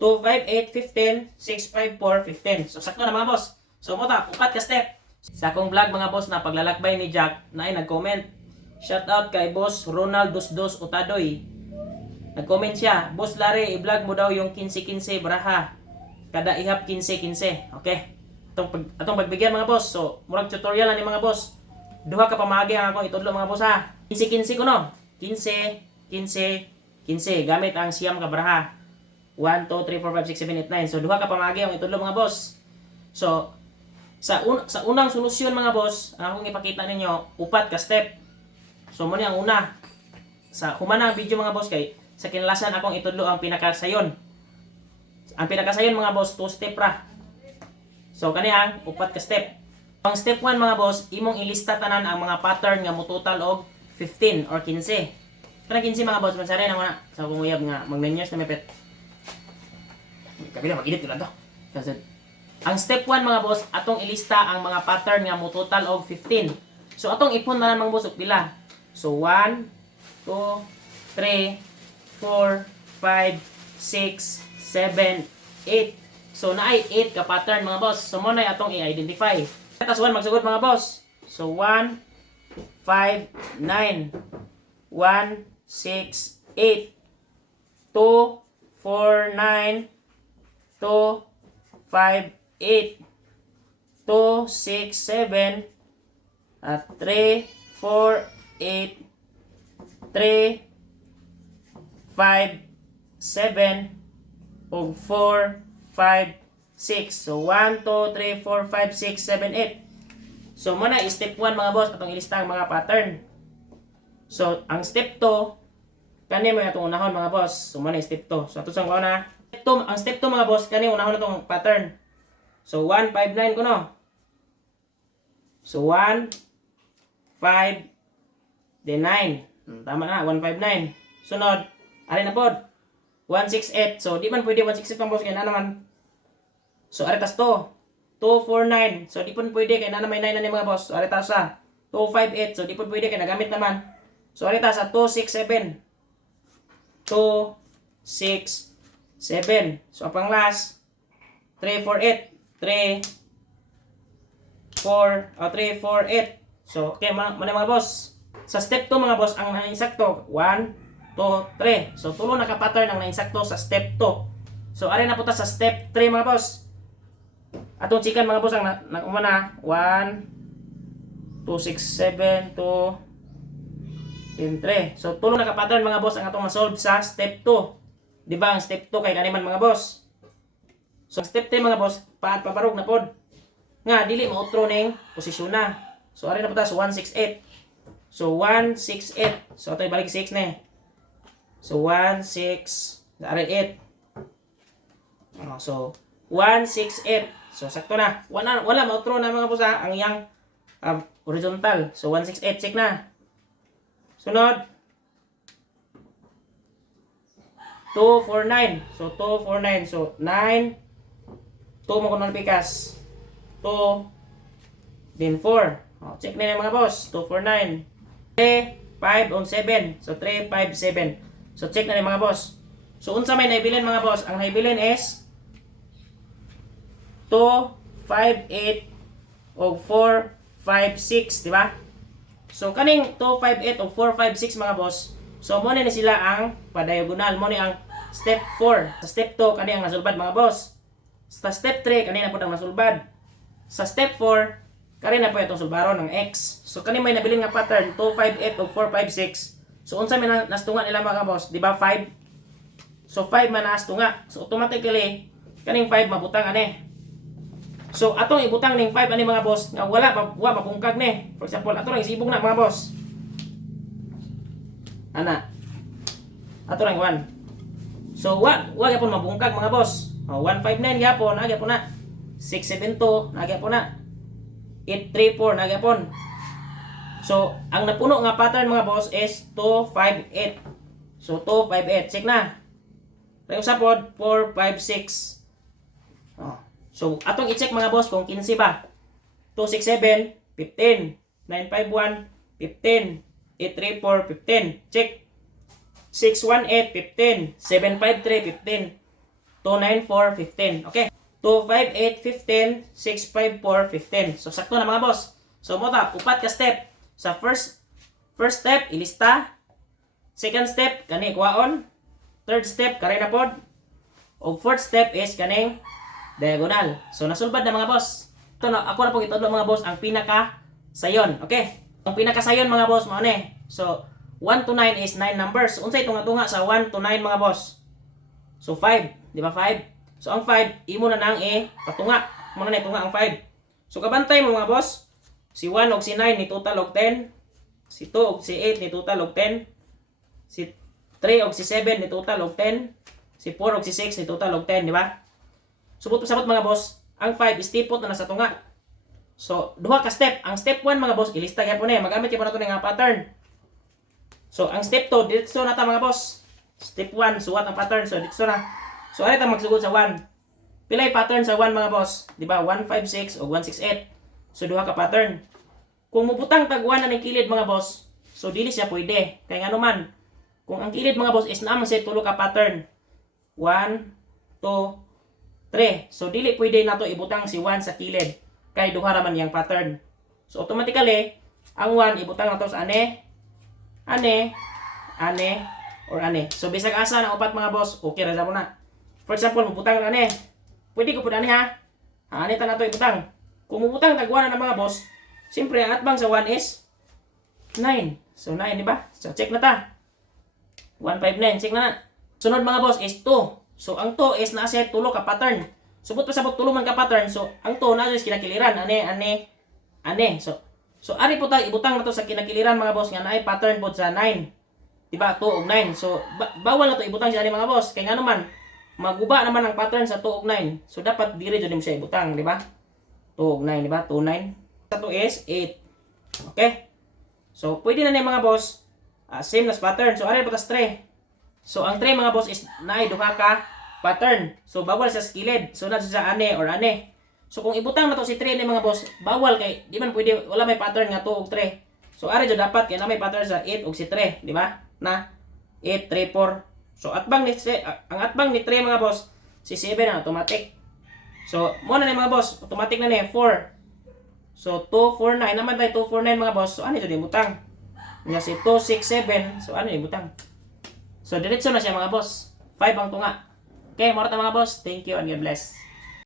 2, 5, 8, 15, 6, 5, 4, 15. So, sakto na mga boss. So, muta, upat ka step. Sa akong vlog mga boss na paglalakbay ni Jack, na ay nag-comment. Shoutout kay boss Ronald Dos Utadoy. Nag-comment siya, Boss Larry, i-vlog mo daw yung 15-15 braha. Kada ihap 15-15. Okay? Atong pagbigyan mga boss. So, murag tutorial na ni mga boss. Duha ka pamagi ang akong itudlo mga boss ha. 15-15 ko no. 15, 15, 15. Gamit ang siyam ka braha. 1, 2, 3, 4, 5, 6, 7, 8, 9. So, duha ka pamagi ang itudlo mga boss. So, sa unang solusyon mga boss, ang akong ipakita ninyo, upat ka step. So, muna ang una. Sa humana ang video mga boss kay sa kinalasan akong itudlo ang pinakasayon. Ang pinakasayon mga boss, 2 step ra. So, kaniyang upat ka step. Ang step 1 mga boss, imong ilista tanan ang mga pattern nga mototal og 15 or 15. Kana 15 mga boss, mansari na muna. Sa akong uyab nga, mag-9 years na may pet. Kabila, mag-edit ko lang to. Kasi, ang step 1 mga boss, atong ilista ang mga pattern nga mototal og 15. So, atong ipon na lang mga boss, pila. So, 1, 2, 3, 4, 5, 6, 7, 8. So, naay 8 ka pattern mga boss. So, muna atong i-identify. Tapos 1 magsugod mga boss. So, 1, 5, 9, 1, 6, 8, 2, 4, 9, 2, 5, 8, 2, 6, 7, at 3, 4, 8, 3, 5, 7, o 4, 5, 6. So, 1, 2, 3, 4, 5, 6, 7, 8. So, muna, step 1 mga boss, atong ilista ang mga pattern. So, ang step 2, kani mo itong unahon mga boss. So, muna, step 2. So, ito sa mga na. Ang step 2 mga boss, kani unahon na itong pattern. So, 1, 5, 9 ko no. So, 1, 5, then 9. Tama na, 1, 5, 9. Sunod, alin na pod. 1, 6, 8. So, di man pwede 1, 6, 8 pang boss. Kaya na naman. So, aritas to. 2, 4, 9. So, di pun pwede. Kaya na naman 9 na ni mga boss. So, aritas sa 2, 5, 8. So, di pun pwede. Kaya nagamit naman. So, aritas sa 2, 6, 7. 2, 6, 7. So, ang pang last, 3, 4, 8. 3, 4, 3, 4, 8. So, okay, mga boss. Sa step 2 mga boss, ang insakto, 1, 2, 3. So, tulo na ka-pattern ang nainsakto sa step 2. So, ari na punta sa step 3 mga boss. Atong chikan mga boss, ang umana, 1, 2, 6, 7, 2, 3. So, tulo na ka-pattern mga boss ang atong masolve sa step 2. Diba ang step 2 kay kaniman mga boss? So, step 3 mga boss, pabarog na pod. Nga, dili mautro ning posisyon na. So, ari na punta sa 1, 6, 8. So, 1, 6, 8. So, ito ibalik 6 na eh. So, 1, 6, ari 8. So, 1, 6, 8. So, sakto na. Wala mautro na mga boss ha. Ang yang horizontal. So, 1, 6, 8. Check na. Sunod. 2, 4, 9. So, 2, 4, 9. So, 9. 2 mo kung pikas. 2. Then 4. Check na yung mga boss. 2, 4, 9. 3, 5, on 7. So, 3, 5, 7. So, check na yung mga boss. So, unsa may naibilin mga boss? Ang naibilin is 2, 5, 8, o 4, 5, 6. Diba? So, kaning 2, 5, 8, o 4, 5, 6 mga boss. So, muna na sila ang padiagonal. Muna ang step 4. Sa step 2, kani ang nasulbad mga boss. Sa step 3, kanina po ang nasulbad. Sa step 4, kanina po itong sulbaron ng X. So, kanina may nabilin nga pattern. 2, 5, 8, o 4, 5, 6. So, unsa may nastunga nila mga boss? Diba 5? So, 5 man nastunga. So, automatically, kaning 5 mabutang ane. So, atong ibutang ning 5 ani mga boss, nga wala mapungkag ni. For example, ato lang isibong na mga boss. Ana. Ato lang 1. So, wag yapon mabungkag mga boss. 159 yapon, nagyapon na. 672 nagyapon na. 834 nagyapon. So, ang napuno nga pattern mga boss is 258. So, 258. Check na. Pareho sa pod 456. So, atong i-check mga boss kung 15 ba. 267, 15. 951, 15. 834, 15. Check. 618, 15. 753, 15. 2, 9, 4, 15. Okay? 2, 5, 8, 15, 6, 5, 4, 15. So, sakto na mga boss. So, mo ta, upat ka step. Sa first step, ilista. Second step, kani kuwaon. Third step, kare na pod. O fourth step is kaning diagonal. So, nasulbad na mga boss. Ito na, ako na po itudlo mga boss, ang pinaka sayon. Okay? Ang pinaka sayon mga boss, mo ne. So, 1 to 9 is 9 numbers. Unsay tunga-tunga sa 1 to 9 mga boss? So, 5. Di ba 5? So, ang 5, imo na nang patunga. Muna na itunga ang 5. So, kabantay mo mga boss. Si 1 o si 9 ni total og 10. Si 2 o si 8 ni total og 10. Si 3 o si 7 ni total og 10. Si 4 o si 6 ni total og 10. Di ba? Subot mga boss. Ang 5 is tipot na nasa tunga. So, duha ka step. Ang step 1 mga boss, ilista gyapon ni. Magamit gyapon nato nga pattern. So, ang step 2, dito na ta mga boss. Step 1, suwat ang pattern. So, dito na. So, ano itang magsugod sa 1? Pilay pattern sa 1 mga boss. Diba? 1, 5, 6 o 1, 6, 8. So, duha ka pattern. Kung muputang tag 1 na ng kilid mga boss, so, dili siya pwede. Kaya nga naman, kung ang kilid mga boss is naman siya tulo ka pattern. 1, 2, 3. So, dili pwede na to ibutang si 1 sa kilid. Kaya duha raman yung pattern. So, automatically, ang 1 ibutang na to sa ane, or ane. So, bisag asa ng upat mga boss, okay ra mo na. For example, mubutang na ane. Pwede ko po na ane ha. Ane ta na to ibutang. Kung mubutang tagwana na mga boss, siyempre ang atbang sa 1 is 9. So 9, di ba? So check na ta. 159, check na. Sunod mga boss is 2. So ang 2 is nasa tulo ka pattern. Subot pa sabot tulo man ka pattern. So ang 2 nasa is kinakiliran. Ane. So ari po tayo ibutang na to sa kinakiliran mga boss nga naay pattern po sa 9. Diba? 2 ug 9. So bawal na to ibutang sa ani mga boss. Kaya nga naman maguba naman ang pattern sa 2 ug 9. So dapat dire jud mo siya ibutang, di ba? 2 ug 9, di ba? 2 9. Sa 2 is 8. Okay? So pwede na ni mga boss same as pattern. So ari patas 3. So ang 3 mga boss is naay duha ka pattern. So bawal sa skillet. So na sa ane or ane. So kung ibutang na to si 3 ni mga boss, bawal kay di man pwede wala may pattern nga 2 ug 3. So ari jud dapat kay na may pattern sa 8 ug si 3, di ba? Na 8 3 4. So ang atbang ni 3 mga boss, si 7 ang automatic. So mo na ni mga boss, automatic na ni 4. So 2 4 9 naman tayo 2 4 9 mga boss. So ano jud ibutang? Nga si 2 6 7. So ano ibutang? So diretso na siya mga boss. 5 ang tunga. Okay, mo ra ta mga boss. Thank you and God bless.